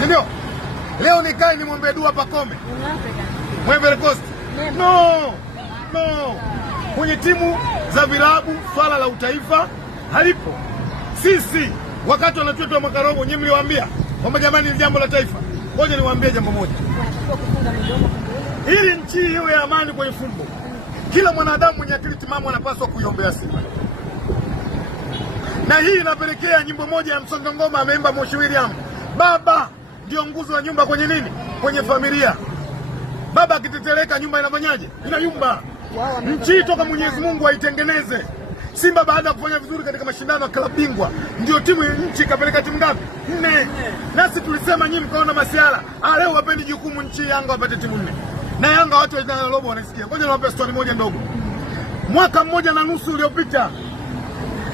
si ndio? Leo nikae nimwombe dua Pacome Ivory Coast? No. Kwenye timu za vilabu swala la utaifa halipo. Sisi wakati wanatuetwa mwaka robo, nyinyi mliwaambia kwamba jamani ni jambo la taifa. Ngoja niwaambie jambo moja, ili nchi iwe ya amani kwenye fumbo, kila mwanadamu mwenye akili timamu anapaswa kuiombea Simba. Na hii inapelekea nyimbo moja ya Msonga Ngoma ameimba Moshi William, baba ndio nguzo wa nyumba kwenye nini, kwenye familia. Baba akiteteleka nyumba inafanyaje? Inayumba. Nchi toka Mwenyezi Mungu aitengeneze. Simba baada ya kufanya vizuri katika mashindano ya klabu bingwa ndio timu nchi ikapeleka timu ngapi? 4. Nasi tulisema nyinyi mkaona masiala. Leo wapeni jukumu nchi Yanga wapate timu 4. Na Yanga watu wa Idara Robo wanasikia. Ngoja niwape story moja ndogo. Mwaka 1.5 uliopita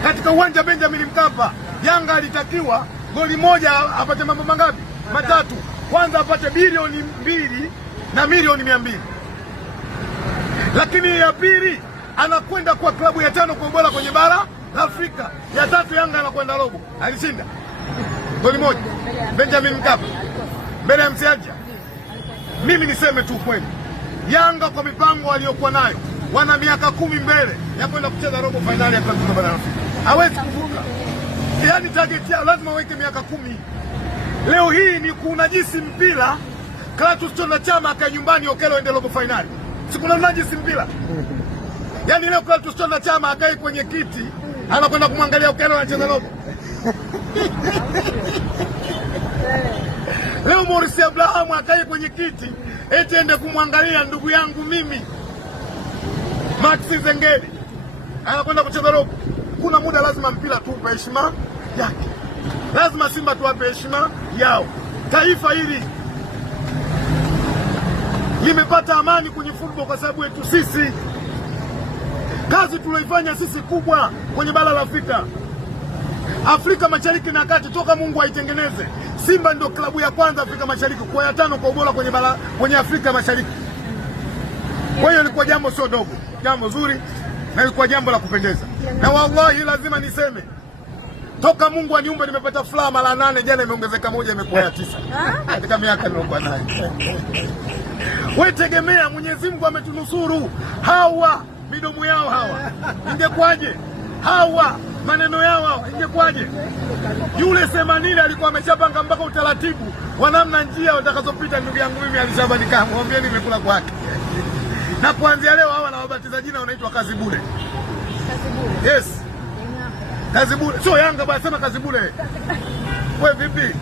katika uwanja Benjamin Mkapa, Yanga alitakiwa goli moja apate mambo mangapi? Matatu. Kwanza apate bilioni 2 na milioni 200. Lakini ya pili anakwenda kwa klabu ya 5 kwa ubora kwenye bara la Afrika. Ya 3 Yanga anakwenda robo. Alishinda goli moja Benjamin Mkapa mbele ya Msiaja. Mimi niseme tu kweli, Yanga kwa mipango aliyokuwa nayo wana miaka 10 mbele ya kwenda kucheza robo finali ya klabu ya bara la Afrika. Hawezi kuvuka. Yaani target yao lazima waweke miaka 10. Leo hii ni kunajisi mpira. Clatous Chama Chama akae nyumbani, Okello ende robo finali. Sikuna najisi mpira. Yaani leo Clatous Chama Chama akae kwenye kiti anakwenda kumwangalia Okello anacheza robo. Leo Morris Abraham akae kwenye kiti eti ende kumwangalia ndugu yangu mimi Maxi Zengeli anakwenda kucheza robo. Kuna muda lazima mpira tupe heshima yake. Lazima Simba tuwape heshima yao. Taifa hili limepata amani kwenye football kwa sababu yetu sisi. Kazi tulioifanya sisi kubwa kwenye bara la Afrika, Afrika Mashariki na Kati, toka Mungu aitengeneze. Simba ndio klabu ya kwanza Afrika Mashariki kwa ya 5 kwa ubora kwenye Afrika Mashariki. Kwa hiyo ilikuwa jambo sio dogo, jambo zuri na ilikuwa jambo la kupendeza. Na wallahi lazima niseme, toka Mungu aniumbe nimepata furaha mara 8, jana imeongezeka 1, imekuwa ya 9 katika miaka niliokuwa nayo. Wewe tegemea, Mwenyezi Mungu ametunusuru. Hawa midomo yao hawa ingekwaje? Hawa maneno yao hawa ingekwaje? Yule Semanile alikuwa ameshapanga mpaka utaratibu wa namna njia watakazopita. Ndugu yangu mimi alisema, nikamwambia nimekula kwake. Na kuanzia leo hawa na wabatiza jina wanaitwa kazi bure. Yes. Kazi bure. Sio Yanga basi, sema kazi bure. Wewe vipi?